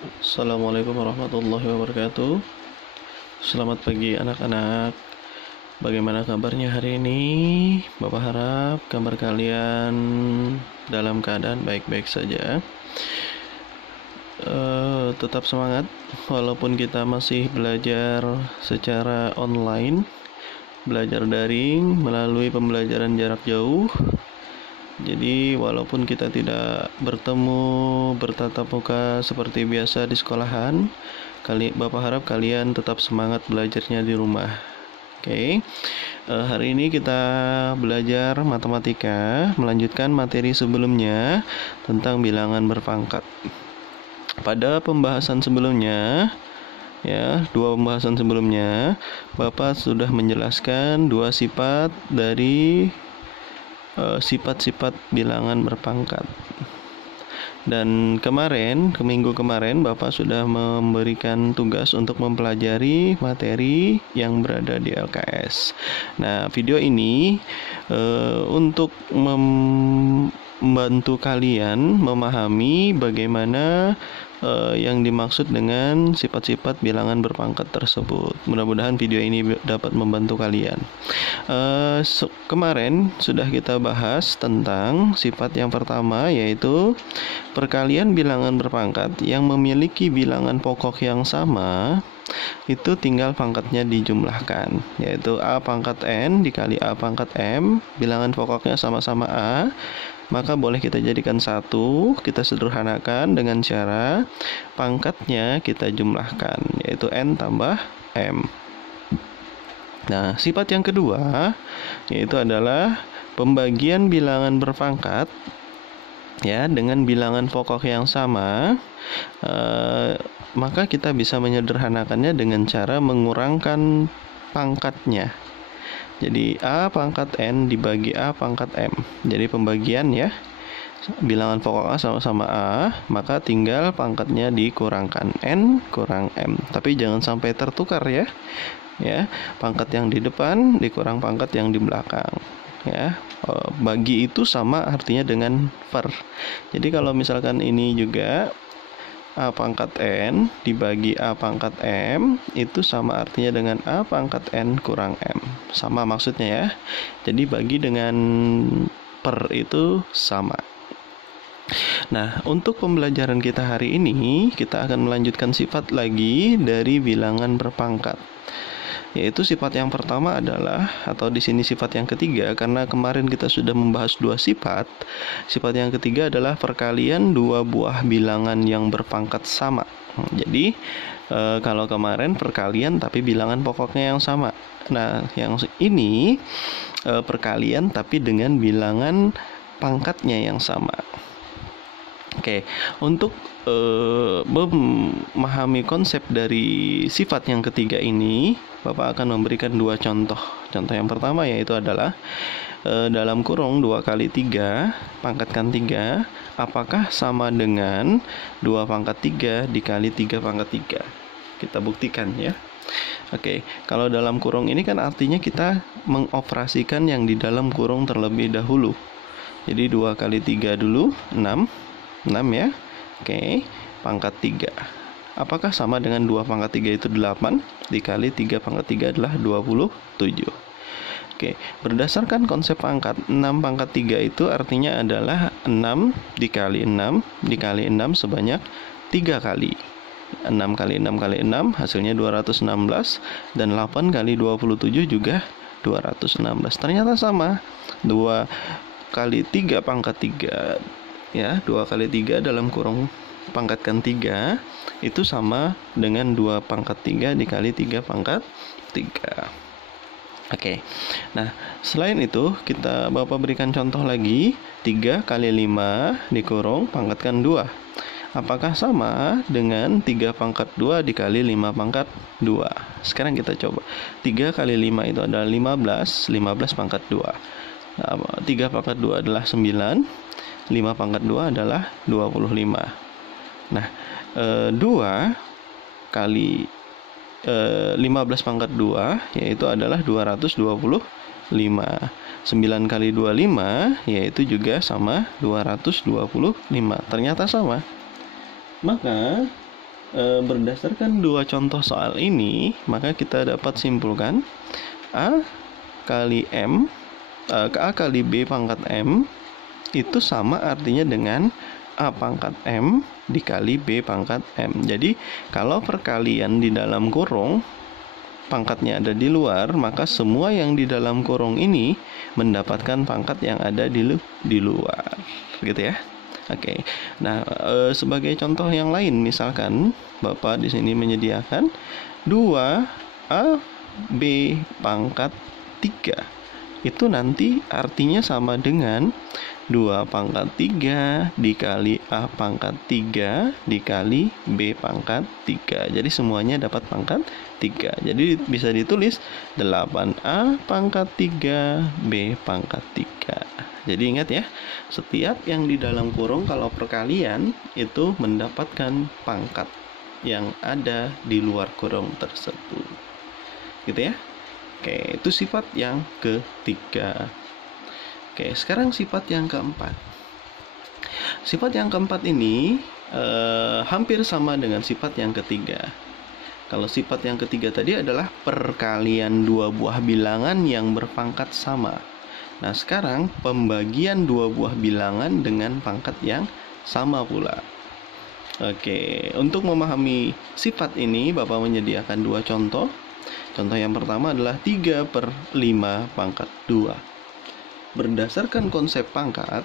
Assalamualaikum warahmatullahi wabarakatuh. Selamat pagi anak-anak. Bagaimana kabarnya hari ini? Bapak harap kabar kalian dalam keadaan baik-baik saja. Tetap semangat walaupun kita masih belajar secara online, belajar daring melalui pembelajaran jarak jauh. Jadi walaupun kita tidak bertemu bertatap muka seperti biasa di sekolahan, Bapak harap kalian tetap semangat belajarnya di rumah. Oke. Hari ini kita belajar matematika, melanjutkan materi sebelumnya tentang bilangan berpangkat. Pada pembahasan sebelumnya, dua pembahasan sebelumnya, Bapak sudah menjelaskan dua sifat dari sifat-sifat bilangan berpangkat. Dan minggu kemarin Bapak sudah memberikan tugas untuk mempelajari materi yang berada di LKS. Nah, video ini untuk membantu kalian memahami bagaimana yang dimaksud dengan sifat-sifat bilangan berpangkat tersebut. Mudah-mudahan video ini dapat membantu kalian. Kemarin sudah kita bahas tentang sifat yang pertama, yaitu perkalian bilangan berpangkat yang memiliki bilangan pokok yang sama, itu tinggal pangkatnya dijumlahkan, yaitu A pangkat N dikali A pangkat M, bilangan pokoknya sama-sama A, maka boleh kita jadikan satu, kita sederhanakan dengan cara pangkatnya kita jumlahkan, yaitu N tambah M. Nah, sifat yang kedua yaitu adalah pembagian bilangan berpangkat dengan bilangan pokok yang sama, maka kita bisa menyederhanakannya dengan cara mengurangkan pangkatnya. Jadi A pangkat N dibagi A pangkat M. Jadi pembagian bilangan pokok A sama-sama A, maka tinggal pangkatnya dikurangkan N kurang M. Tapi jangan sampai tertukar ya. Pangkat yang di depan dikurang pangkat yang di belakang. Bagi itu sama artinya dengan per. Jadi kalau misalkan ini juga A pangkat N dibagi A pangkat M, itu sama artinya dengan A pangkat N kurang M. Sama maksudnya ya. Jadi bagi dengan per itu sama. Nah, untuk pembelajaran kita hari ini, kita akan melanjutkan sifat lagi dari bilangan berpangkat. Yaitu sifat yang pertama adalah, atau di sini sifat yang ketiga, karena kemarin kita sudah membahas dua sifat. Sifat yang ketiga adalah perkalian dua buah bilangan yang berpangkat sama. Jadi kalau kemarin perkalian tapi bilangan pokoknya yang sama. Nah, yang ini perkalian tapi dengan bilangan pangkatnya yang sama. Oke, untuk memahami konsep dari sifat yang ketiga ini, Bapak akan memberikan dua contoh. Contoh yang pertama yaitu adalah dalam kurung 2 kali 3, pangkatkan 3, apakah sama dengan 2 pangkat 3 dikali 3 pangkat 3? Kita buktikan ya. Oke, kalau dalam kurung ini kan artinya kita mengoperasikan yang di dalam kurung terlebih dahulu. Jadi 2 kali 3 dulu, 6 ya. Oke, pangkat 3. Apakah sama dengan 2 pangkat 3 itu 8 dikali 3 pangkat 3 adalah 27. Oke, berdasarkan konsep pangkat, 6 pangkat 3 itu artinya adalah 6 dikali 6 dikali 6 sebanyak 3 kali. 6 kali 6 kali 6 hasilnya 216, dan 8 kali 27 juga 216. Ternyata sama. 2 kali 3 pangkat 3 2 kali 3 dalam kurung pangkatkan 3 itu sama dengan 2 pangkat 3 dikali 3 pangkat 3. Oke. Nah, selain itu Bapak berikan contoh lagi. 3 kali 5 dikurung pangkatkan 2. Apakah sama dengan 3 pangkat 2 dikali 5 pangkat 2? Sekarang kita coba. 3 kali 5 itu adalah 15. 15 pangkat 2. 3 pangkat 2 adalah 9. 5 pangkat 2 adalah 25. Nah, 2 kali 15 pangkat 2 yaitu adalah 225. 9 kali 25 yaitu juga sama 225. Ternyata sama. Maka Berdasarkan dua contoh soal ini, maka kita dapat simpulkan A kali M, A kali B pangkat M itu sama artinya dengan A pangkat M dikali B pangkat M. Jadi kalau perkalian di dalam kurung pangkatnya ada di luar, maka semua yang di dalam kurung ini mendapatkan pangkat yang ada di luar, gitu ya. Oke. Nah, sebagai contoh yang lain, misalkan Bapak di sini menyediakan 2A B pangkat 3. Itu nanti artinya sama dengan 2 pangkat 3 dikali A pangkat 3 dikali B pangkat 3. Jadi semuanya dapat pangkat 3. Jadi bisa ditulis 8A pangkat 3 B pangkat 3. Jadi ingat ya, setiap yang di dalam kurung kalau perkalian itu mendapatkan pangkat yang ada di luar kurung tersebut. Gitu ya. Oke, itu sifat yang ketiga. Oke, sekarang sifat yang keempat. Sifat yang keempat ini hampir sama dengan sifat yang ketiga. Kalau sifat yang ketiga tadi adalah perkalian dua buah bilangan yang berpangkat sama. Nah, sekarang pembagian dua buah bilangan dengan pangkat yang sama pula. Oke, untuk memahami sifat ini, Bapak menyediakan dua contoh. Contoh yang pertama adalah 3/5 pangkat 2. Berdasarkan konsep pangkat,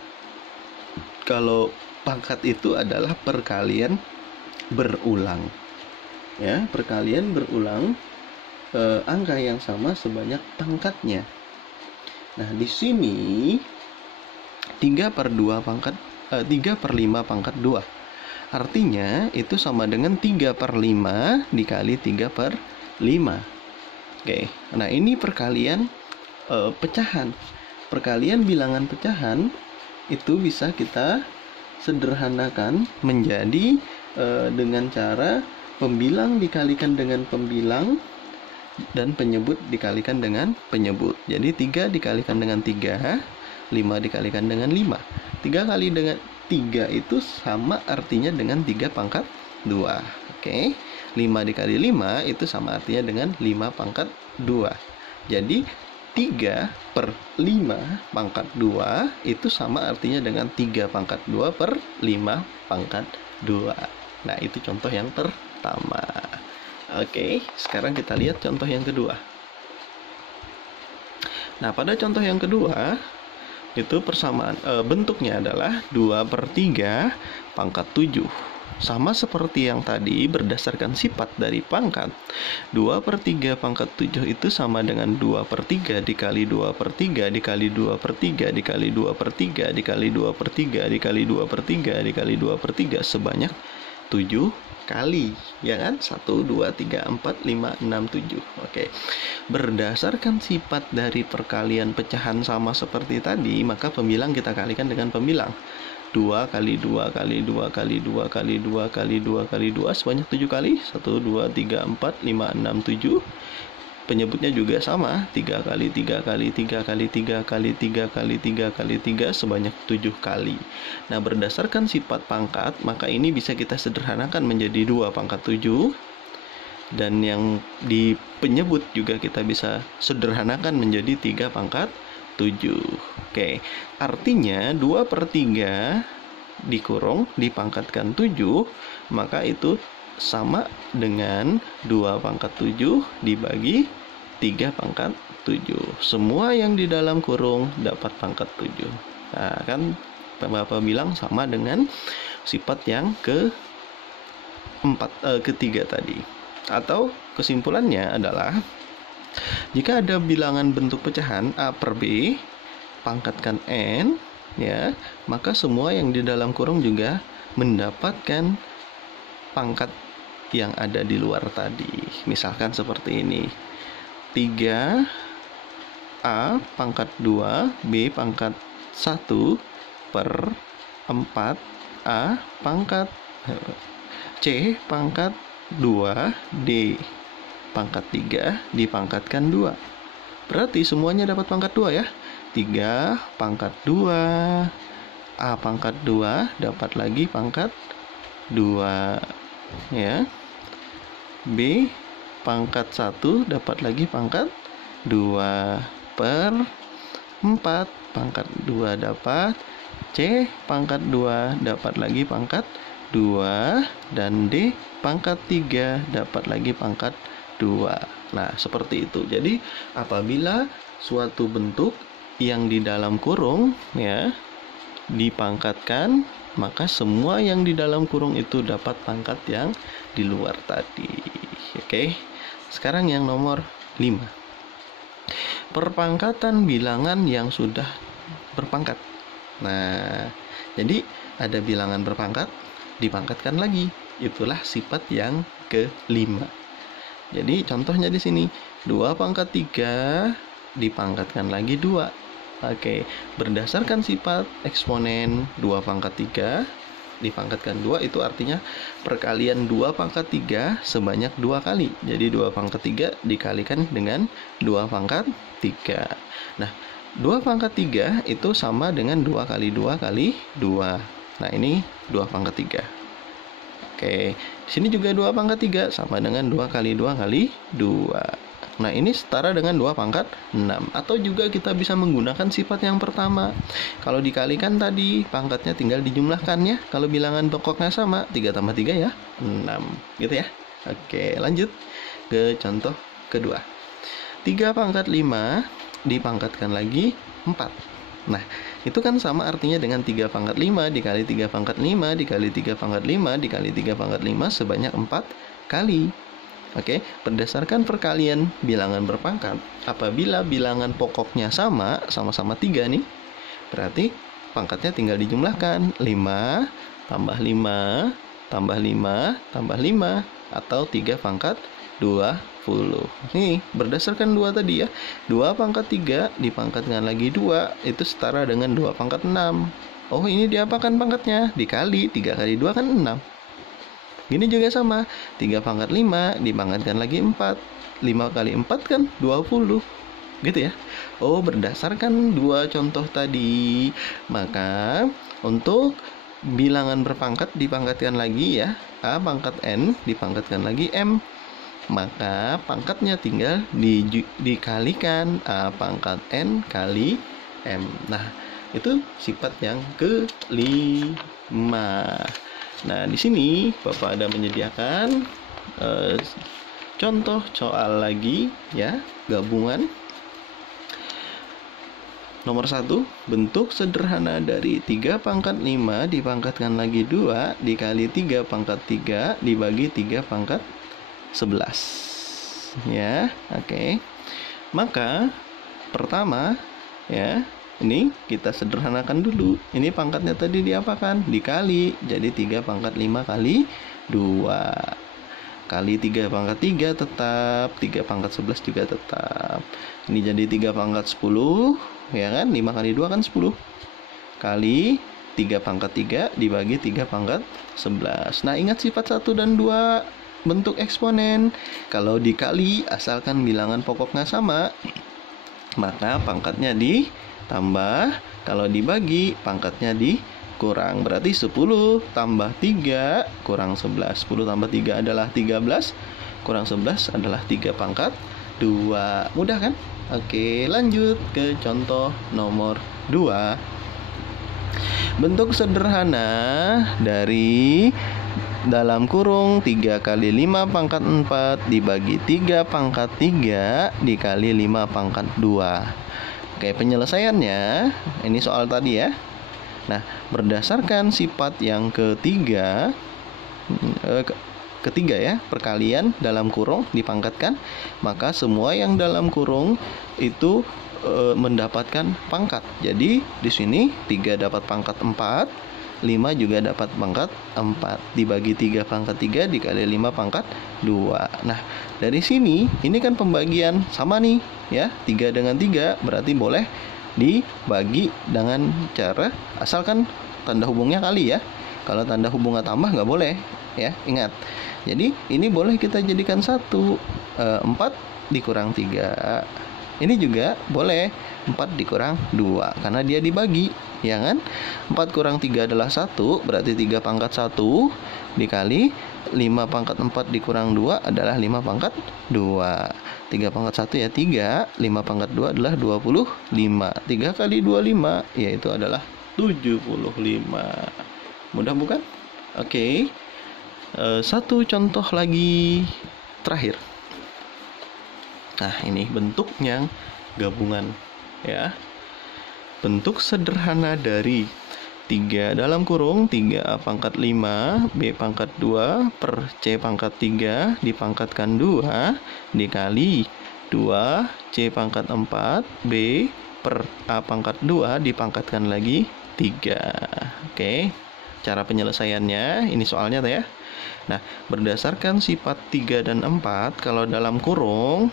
kalau pangkat itu adalah perkalian berulang. Ya, perkalian berulang angka yang sama sebanyak pangkatnya. Nah, di sini 3/5 pangkat 2. Artinya itu sama dengan 3/5 dikali 3/5. Oke, nah ini perkalian pecahan. Perkalian bilangan pecahan itu bisa kita sederhanakan menjadi dengan cara pembilang dikalikan dengan pembilang dan penyebut dikalikan dengan penyebut. Jadi 3 dikalikan dengan 3, 5 dikalikan dengan 5. 3 kali dengan 3 itu sama artinya dengan 3 pangkat 2. Oke. 5 dikali 5 itu sama artinya dengan 5 pangkat 2. Jadi 3/5 pangkat 2 itu sama artinya dengan 3 pangkat 2/5 pangkat 2. Nah, itu contoh yang pertama. Oke, sekarang kita lihat contoh yang kedua. Nah, pada contoh yang kedua itu persamaan bentuknya adalah 2/3 pangkat 7. Sama seperti yang tadi, berdasarkan sifat dari pangkat, 2/3 pangkat 7 itu sama dengan 2/3 dikali 2/3 dikali 2/3 dikali 2/3 dikali 2/3 dikali 2/3 dikali 2/3 sebanyak 7 kali, ya kan? 1, 2, 3, 4, 5, 6, 7. Oke. Berdasarkan sifat dari perkalian pecahan sama seperti tadi, maka pembilang kita kalikan dengan pembilang. 2 kali 2 kali 2 kali 2 kali 2 kali 2 kali 2 sebanyak 7 kali. 1, 2, 3, 4, 5, 6, 7. Penyebutnya juga sama, 3 kali 3 kali 3 kali 3 kali 3 kali 3 kali 3 sebanyak 7 kali. Nah, berdasarkan sifat pangkat, maka ini bisa kita sederhanakan menjadi 2 pangkat 7. Dan yang di penyebut juga kita bisa sederhanakan menjadi 3 pangkat 7. Oke, artinya 2/3 dikurung dipangkatkan 7, maka itu sama dengan 2 pangkat 7 dibagi 3 pangkat 7. Semua yang di dalam kurung dapat pangkat 7. Nah, kan Bapak bilang sama dengan sifat yang ketiga tadi. Atau kesimpulannya adalah jika ada bilangan bentuk pecahan A per B, pangkatkan N, ya, maka semua yang di dalam kurung juga mendapatkan pangkat yang ada di luar tadi. Misalkan seperti ini. 3 A pangkat 2 B pangkat 1 per 4 A pangkat C pangkat 2 D pangkat 3 dipangkatkan 2. Berarti semuanya dapat pangkat 2 ya. 3 pangkat 2 A pangkat 2 dapat lagi pangkat 2 ya. B pangkat 1 dapat lagi pangkat 2 per 4. Pangkat 2 dapat. C pangkat 2 dapat lagi pangkat 2. Dan D pangkat 3 dapat lagi pangkat 2. Nah, seperti itu. Jadi, apabila suatu bentuk yang di dalam kurung ya dipangkatkan, maka semua yang di dalam kurung itu dapat pangkat yang di luar tadi. Oke. Sekarang yang nomor 5. Perpangkatan bilangan yang sudah berpangkat. Nah, jadi ada bilangan berpangkat, dipangkatkan lagi. Itulah sifat yang kelima. Jadi contohnya di sini 2 pangkat 3 dipangkatkan lagi 2. Oke, berdasarkan sifat eksponen 2 pangkat 3 dipangkatkan 2 itu artinya perkalian 2 pangkat 3 sebanyak 2 kali. Jadi 2 pangkat 3 dikalikan dengan 2 pangkat 3. Nah, 2 pangkat 3 itu sama dengan 2 kali 2 kali 2. Nah, ini 2 pangkat 3. Oke, di sini juga 2 pangkat 3 sama dengan 2 kali 2 kali 2. Nah, ini setara dengan 2 pangkat 6. Atau juga kita bisa menggunakan sifat yang pertama. Kalau dikalikan tadi, pangkatnya tinggal dijumlahkan ya. Kalau bilangan pokoknya sama, 3 tambah 3 ya 6. Gitu ya. Oke, lanjut ke contoh kedua. 3 pangkat 5 dipangkatkan lagi 4. Nah, itu kan sama artinya dengan 3 pangkat 5 dikali 3 pangkat 5 dikali 3 pangkat 5 dikali 3 pangkat 5 sebanyak 4 kali. Oke, berdasarkan perkalian bilangan berpangkat, apabila bilangan pokoknya sama-sama 3 nih, berarti pangkatnya tinggal dijumlahkan. 5 tambah 5 tambah 5 tambah 5 atau 3 pangkat 20. Nih, berdasarkan 2 tadi ya. 2 pangkat 3 dipangkatkan lagi 2, itu setara dengan 2 pangkat 6. Oh, ini diapakan pangkatnya? Dikali 3 kali 2 kan 6. Gini juga sama. 3 pangkat 5 dipangkatkan lagi 4. 5 kali 4 kan 20. Gitu ya. Oh, berdasarkan 2 contoh tadi, maka untuk bilangan berpangkat dipangkatkan lagi ya. A pangkat N dipangkatkan lagi M. Maka pangkatnya tinggal dikalikan A pangkat N kali M. Nah, itu sifat yang kelima. Nah, di sini Bapak ada menyediakan contoh soal lagi ya, gabungan. Nomor 1, bentuk sederhana dari 3 pangkat 5 dipangkatkan lagi 2 dikali 3 pangkat 3 dibagi 3 pangkat 11. Ya, oke. Maka pertama ya, ini kita sederhanakan dulu. Ini pangkatnya tadi diapakan? Dikali. Jadi 3 pangkat 5 kali 2. Kali 3 pangkat 3 tetap. 3 pangkat 11 juga tetap. Ini jadi 3 pangkat 10. Ya kan? 5 kali 2 kan 10. Kali 3 pangkat 3 dibagi 3 pangkat 11. Nah, ingat sifat 1 dan 2 bentuk eksponen. Kalau dikali, asalkan bilangan pokoknya sama, maka pangkatnya ditambah. Kalau dibagi, pangkatnya dikurang. Berarti 10 tambah 3 kurang 11. 10 tambah 3 adalah 13. Kurang 11 adalah 3 pangkat 2. Mudah kan? Oke, lanjut ke contoh nomor 2. Bentuk sederhana dari dalam kurung 3 kali 5 pangkat 4 dibagi 3 pangkat 3 dikali 5 pangkat 2. Oke, penyelesaiannya ini soal tadi ya. Nah, berdasarkan sifat yang ketiga ya, perkalian dalam kurung dipangkatkan, maka semua yang dalam kurung itu mendapatkan pangkat. Jadi di sini 3 dapat pangkat 4, 5 juga dapat pangkat 4. Dibagi 3 pangkat 3 dikali 5 pangkat 2. Nah, dari sini ini kan pembagian sama nih ya. 3 dengan 3 berarti boleh dibagi dengan cara, asalkan tanda hubungnya kali ya. Kalau tanda hubungnya tambah nggak boleh ya, ingat. Jadi ini boleh kita jadikan 1. 4 dikurang 3. Ini juga boleh 4 dikurang 2 karena dia dibagi, ya kan? 4 kurang 3 adalah 1, berarti 3 pangkat 1 dikali 5 pangkat 4 dikurang 2 adalah 5 pangkat 2. 3 pangkat 1 ya 3. 5 pangkat 2 adalah 25. 3 kali 25 yaitu adalah 75. Mudah bukan? Oke. Satu contoh lagi terakhir. Nah, ini bentuknya gabungan ya. Bentuk sederhana dari 3 dalam kurung 3A pangkat 5 B pangkat 2 per C pangkat 3 dipangkatkan 2 dikali 2 C pangkat 4 B per A pangkat 2 dipangkatkan lagi 3. Oke, cara penyelesaiannya ini soalnya ya. Nah, berdasarkan sifat 3 dan 4, kalau dalam kurung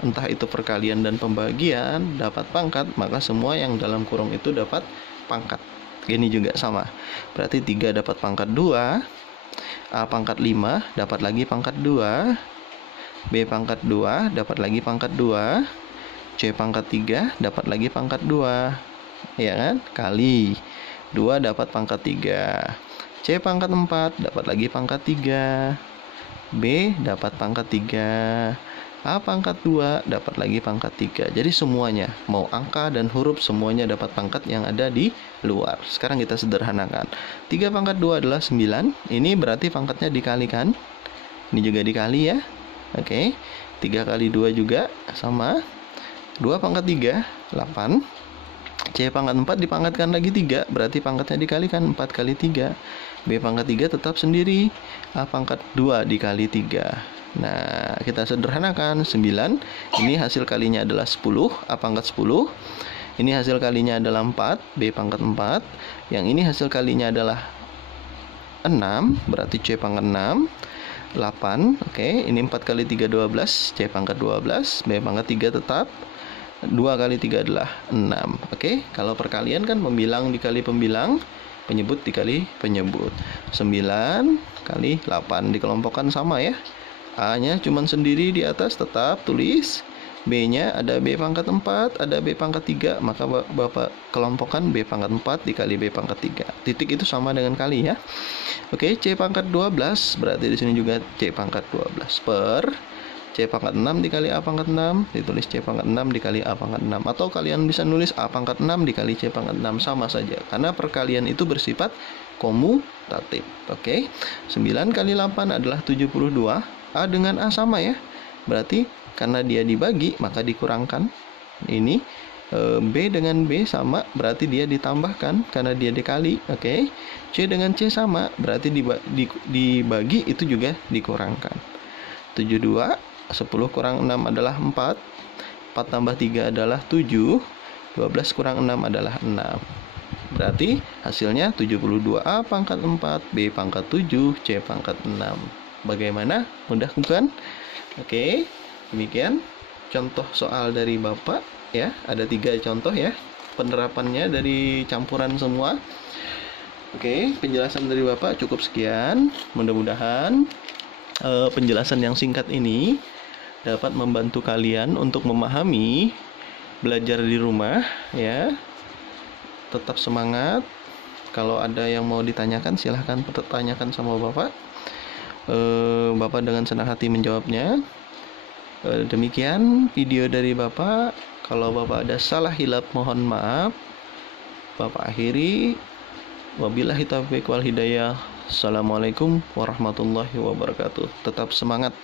entah itu perkalian dan pembagian dapat pangkat, maka semua yang dalam kurung itu dapat pangkat. Ini juga sama. Berarti 3 dapat pangkat 2, A pangkat 5 dapat lagi pangkat 2, B pangkat 2 dapat lagi pangkat 2, C pangkat 3 dapat lagi pangkat 2. Ya kan? Kali 2 dapat pangkat 3. C pangkat 4 dapat lagi pangkat 3. B dapat pangkat 3. A pangkat 2 dapat lagi pangkat 3. Jadi semuanya, mau angka dan huruf semuanya dapat pangkat yang ada di luar. Sekarang kita sederhanakan. 3 pangkat 2 adalah 9. Ini berarti pangkatnya dikalikan. Ini juga dikali ya. Oke. 3 kali 2 juga sama. 2 pangkat 3, 8. C pangkat 4 dipangkatkan lagi 3. Berarti pangkatnya dikalikan 4 kali 3. B pangkat 3 tetap sendiri. A pangkat 2 dikali 3. Nah, kita sederhanakan 9. Ini hasil kalinya adalah 10, A pangkat 10. Ini hasil kalinya adalah 4, B pangkat 4. Yang ini hasil kalinya adalah 6, berarti C pangkat 6. 8, oke. Ini 4 kali 3, 12, C pangkat 12. B pangkat 3 tetap. 2 kali 3 adalah 6. Oke, kalau perkalian kan pembilang dikali pembilang, penyebut dikali penyebut. 9 kali 8 dikelompokkan sama ya. A-nya cuman sendiri di atas, tetap tulis. B-nya ada B pangkat 4, ada B pangkat 3, maka Bapak kelompokkan B pangkat 4 dikali B pangkat 3. Titik itu sama dengan kali ya. Oke, C pangkat 12, berarti di sini juga C pangkat 12 per C pangkat 6 dikali A pangkat 6, ditulis C pangkat 6 dikali A pangkat 6. Atau kalian bisa nulis A pangkat 6 dikali C pangkat 6, sama saja. Karena perkalian itu bersifat komutatif. Oke, 9 kali 8 adalah 72. A dengan A sama ya. Berarti karena dia dibagi, maka dikurangkan. Ini B dengan B sama, berarti dia ditambahkan karena dia dikali. Oke. C dengan C sama, berarti dibagi itu juga dikurangkan. 72, 10 kurang 6 adalah 4. 4 tambah 3 adalah 7. 12 kurang 6 adalah 6. Berarti hasilnya 72A pangkat 4, B pangkat 7, C pangkat 6. Bagaimana? Mudah bukan? Oke, demikian contoh soal dari Bapak ya. Ada 3 contoh ya. Penerapannya dari campuran semua. Oke, penjelasan dari Bapak cukup sekian. Mudah-mudahan penjelasan yang singkat ini dapat membantu kalian untuk memahami belajar di rumah ya. Tetap semangat. Kalau ada yang mau ditanyakan silahkan tanyakan sama Bapak. Bapak dengan senang hati menjawabnya. Demikian video dari Bapak. Kalau Bapak ada salah hilap mohon maaf. Bapak akhiri. Wabillahi taufiq wal hidayah. Assalamualaikum warahmatullahi wabarakatuh. Tetap semangat.